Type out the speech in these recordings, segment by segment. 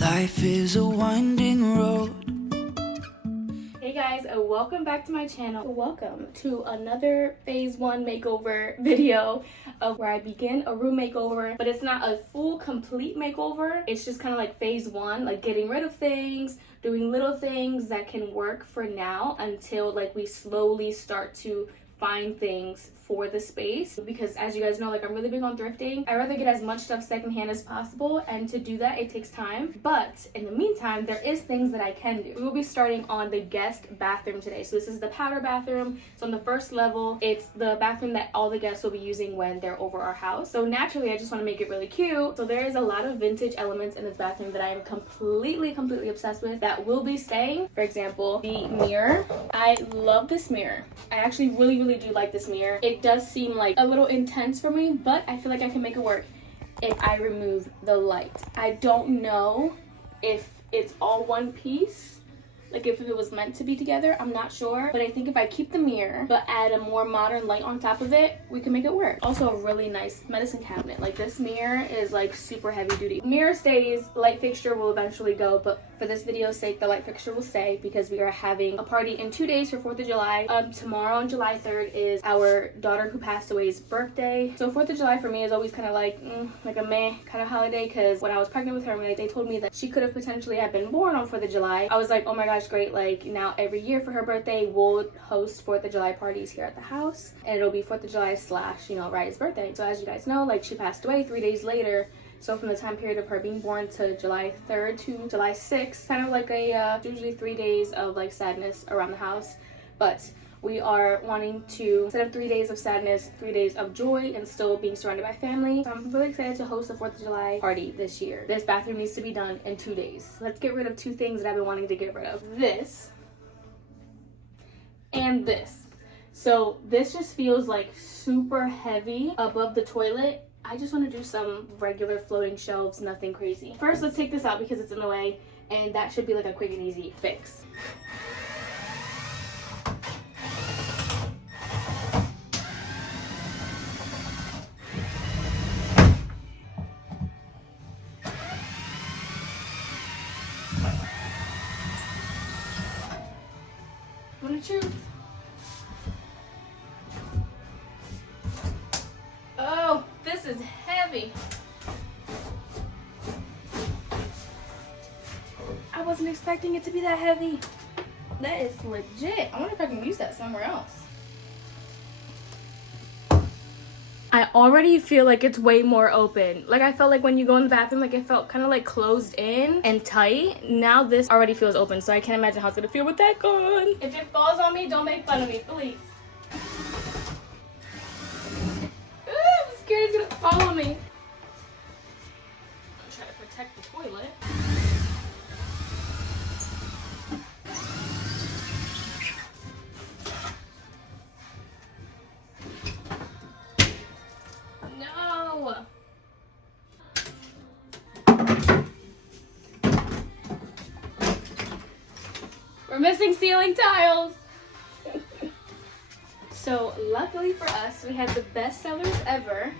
Life is a winding road. Hey guys, welcome back to my channel. Welcome to another phase 1 makeover video of where I begin a room makeover, but it's not a full complete makeover. It's just kind of like phase 1, like getting rid of things, doing little things that can work for now until like we slowly start to find things for the space, because as you guys know, like I'm really big on thrifting. I rather get as much stuff secondhand as possible, and to do that it takes time, but in the meantime there is things that I can do. We will be starting on the guest bathroom today. So this is the powder bathroom. So on the first level, it's the bathroom that all the guests will be using when they're over our house. So naturally I just want to make it really cute. So there is a lot of vintage elements in this bathroom that I am completely obsessed with that will be staying. For example, the mirror. I love this mirror. I actually really do like this mirror. It does seem like a little intense for me, but I feel like I can make it work if I remove the light. I don't know if it's all one piece, like if it was meant to be together, I'm not sure. But I think if I keep the mirror but add a more modern light on top of it, we can make it work. Also a really nice medicine cabinet. Like this mirror is like super heavy duty. Mirror stays, light fixture will eventually go, but for this video's sake, the light fixture will stay because we are having a party in 2 days for 4th of July. Tomorrow on July 3rd is our daughter who passed away's birthday. So 4th of July for me is always kind of like a meh kind of holiday, because when I was pregnant with her, when they told me that she could have potentially have been born on 4th of July, I was like, oh my gosh, great. Like now every year for her birthday, we'll host 4th of July parties here at the house, and it'll be 4th of July / Riley's birthday. So as you guys know, like she passed away 3 days later. So from the time period of her being born to July 3rd to July 6th, kind of like a usually 3 days of like sadness around the house. But we are wanting to, instead of 3 days of sadness, 3 days of joy and still being surrounded by family. So I'm really excited to host the 4th of July party this year. This bathroom needs to be done in 2 days. Let's get rid of 2 things that I've been wanting to get rid of. This and this. So this just feels like super heavy above the toilet. I just want to do some regular floating shelves, nothing crazy. First, let's take this out because it's in the way, and that should be like a quick and easy fix. Want to choose? Oh, this is heavy. I wasn't expecting it to be that heavy. That is legit. I wonder if I can use that somewhere else. I already feel like it's way more open. Like I felt like when you go in the bathroom, like it felt kind of like closed in and tight. Now this already feels open, so I can't imagine how it's gonna feel with that gone. If it falls on me, don't make fun of me, please. I'm scared it's gonna fall on me. I'm trying to protect the toilet. No! We're missing ceiling tiles! So luckily for us, we had the best sellers ever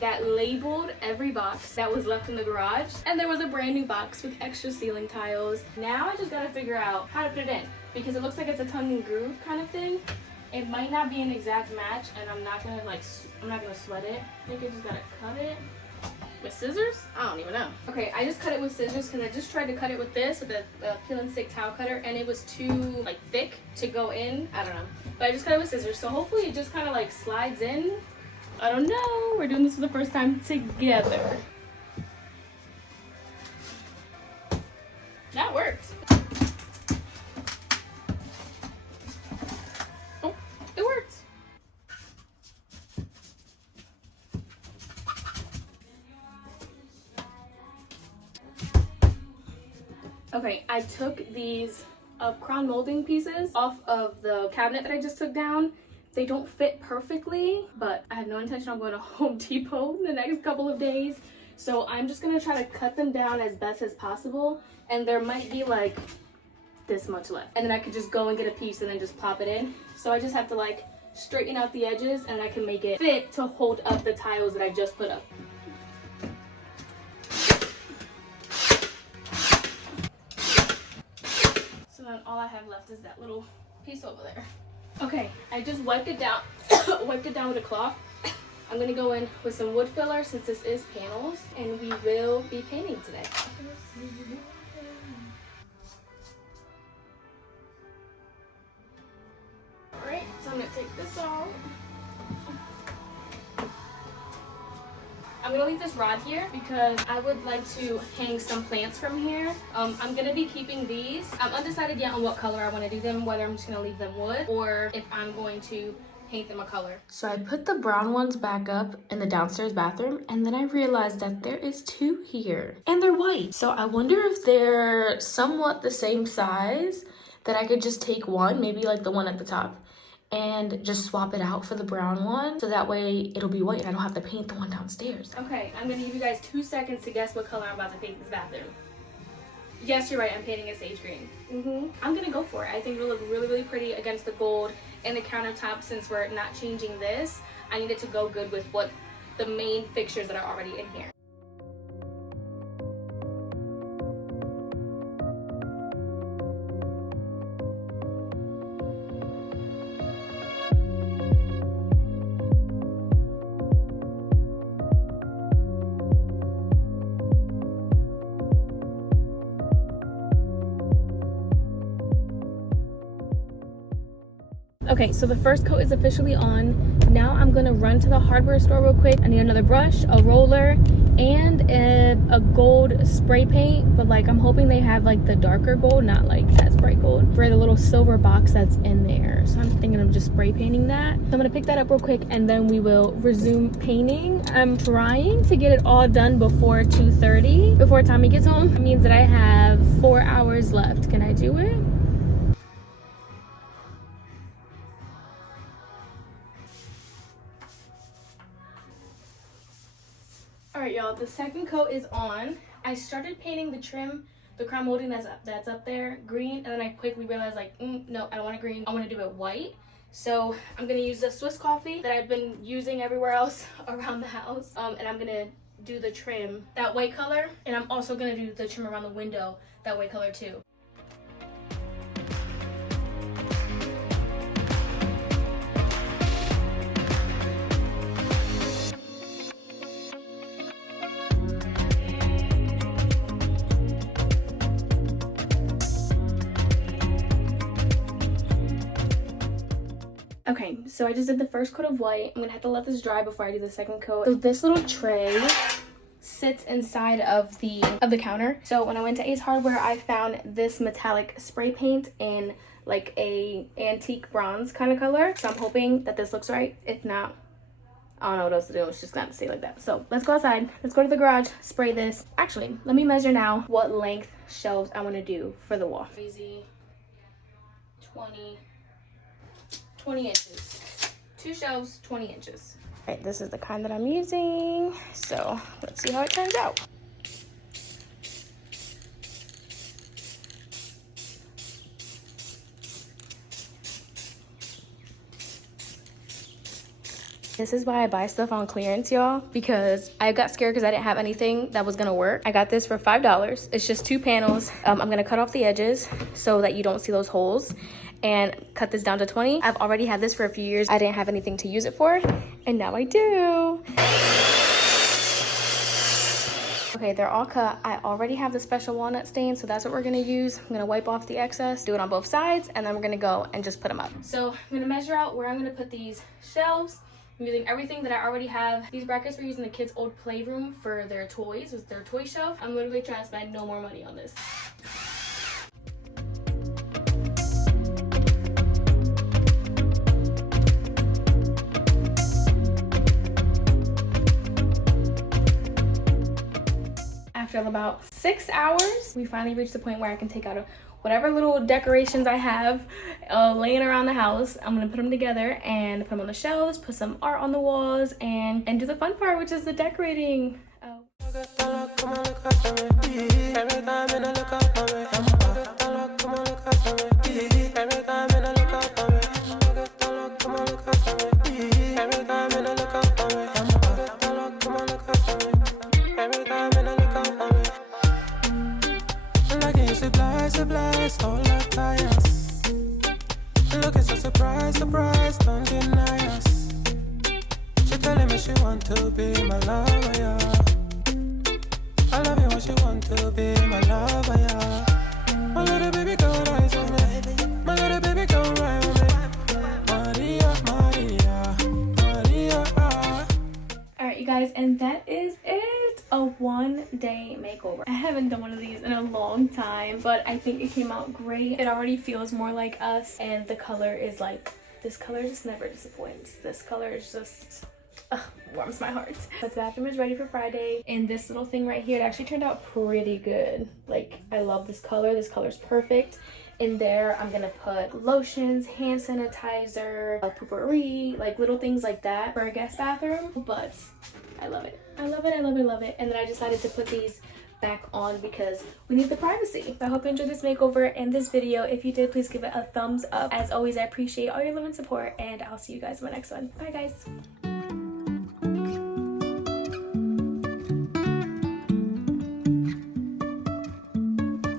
that labeled every box that was left in the garage, and there was a brand new box with extra ceiling tiles. Now I just gotta figure out how to put it in, because it looks like it's a tongue and groove kind of thing. It might not be an exact match, and I'm not gonna sweat it. I think I just gotta cut it with scissors. I don't even know. Okay, I just cut it with scissors because I just tried to cut it with this, with the peel and stick towel cutter, and it was too like thick to go in. I don't know, but I just cut it with scissors, so hopefully it just kind of like slides in. I don't know. We're doing this for the first time together. That worked. Oh, it worked. Okay, I took these crown molding pieces off of the cabinet that I just took down. They don't fit perfectly, but I have no intention of going to Home Depot in the next couple of days. So I'm just gonna try to cut them down as best as possible. And there might be like this much left. And then I could just go and get a piece and then just pop it in. So I just have to like straighten out the edges and I can make it fit to hold up the tiles that I just put up. I have left is that little piece over there. Okay, I just wiped it down, wiped it down with a cloth. I'm gonna go in with some wood filler since this is panels, and we will be painting today. Alright, so I'm gonna take this out. I'm gonna leave this rod here because I would like to hang some plants from here. I'm gonna be keeping these. I'm undecided yet on what color I want to do them, whether I'm just gonna leave them wood or if I'm going to paint them a color. So I put the brown ones back up in the downstairs bathroom, and then I realized that there is two here and they're white. So I wonder if they're somewhat the same size, that I could just take one, maybe like the one at the top, and just swap it out for the brown one, so that way it'll be white and I don't have to paint the one downstairs. Okay, I'm gonna give you guys 2 seconds to guess what color I'm about to paint this bathroom. Yes, you're right, I'm painting a sage green. I'm gonna go for it. I think it'll look really, really pretty against the gold and the countertop. Since we're not changing this, I need it to go good with what the main fixtures that are already in here. Okay, so the first coat is officially on. Now I'm gonna run to the hardware store real quick. I need another brush, a roller, and a gold spray paint, but like I'm hoping they have like the darker gold, not like as bright gold, for the little silver box that's in there. So I'm thinking of just spray painting that. So I'm gonna pick that up real quick and then we will resume painting. I'm trying to get it all done before 2:30, before Tommy gets home. It means that I have 4 hours left. Can I do it? Alright y'all, the second coat is on. I started painting the trim, the crown molding that's up there, green, and then I quickly realized like, no, I don't want it green, I want to do it white. So I'm going to use the Swiss coffee that I've been using everywhere else around the house, and I'm going to do the trim that white color, and I'm also going to do the trim around the window that white color too. Okay, so I just did the first coat of white. I'm gonna have to let this dry before I do the second coat. So this little tray sits inside of the counter. So when I went to Ace Hardware, I found this metallic spray paint in like a antique bronze kind of color. So I'm hoping that this looks right. If not, I don't know what else to do. It's just gonna stay like that. So let's go outside. Let's go to the garage, spray this. Actually, let me measure now what length shelves I want to do for the wall. Easy. 20 inches. 2 shelves, 20 inches. All right, this is the kind that I'm using. So let's see how it turns out. This is why I buy stuff on clearance, y'all, because I got scared because I didn't have anything that was gonna work. I got this for $5. It's just 2 panels. I'm gonna cut off the edges so that you don't see those holes and cut this down to 20. I've already had this for a few years. I didn't have anything to use it for, and now I do. Okay, they're all cut. I already have the special walnut stain, so that's what we're gonna use. I'm gonna wipe off the excess, do it on both sides, and then we're gonna go and just put them up. So I'm gonna measure out where I'm gonna put these shelves. I'm using everything that I already have. These brackets were used in the kids' old playroom for their toys. It was their toy shelf. I'm literally trying to spend no more money on this. After about 6 hours, we finally reached the point where I can take out whatever little decorations I have laying around the house. I'm gonna put them together and put them on the shelves, put some art on the walls, and do the fun part, which is the decorating. so blessed, all our clients. Looking so surprised, don't deny us. She telling me she want to be my lover, yeah. I love you when she want to be my lover, yeah. My little baby go rise on me. My little baby go ride on me. Maria, Maria, Maria. Alright, you guys, and that is it. A 1-day makeover. I haven't done one of these in a long time, but I think it came out great. It already feels more like us, and the color is like, this color just never disappoints. This color is just warms my heart. But the bathroom is ready for Friday, and this little thing right here, it actually turned out pretty good. Like, I love this color. This color's perfect. In there, I'm gonna put lotions, hand sanitizer, a poopery, like little things like that for a guest bathroom. But I love it. I love it, I love it, I love it. And then I decided to put these back on because we need the privacy. I hope you enjoyed this makeover and this video. If you did, please give it a thumbs up. As always, I appreciate all your love and support, and I'll see you guys in my next one. Bye, guys.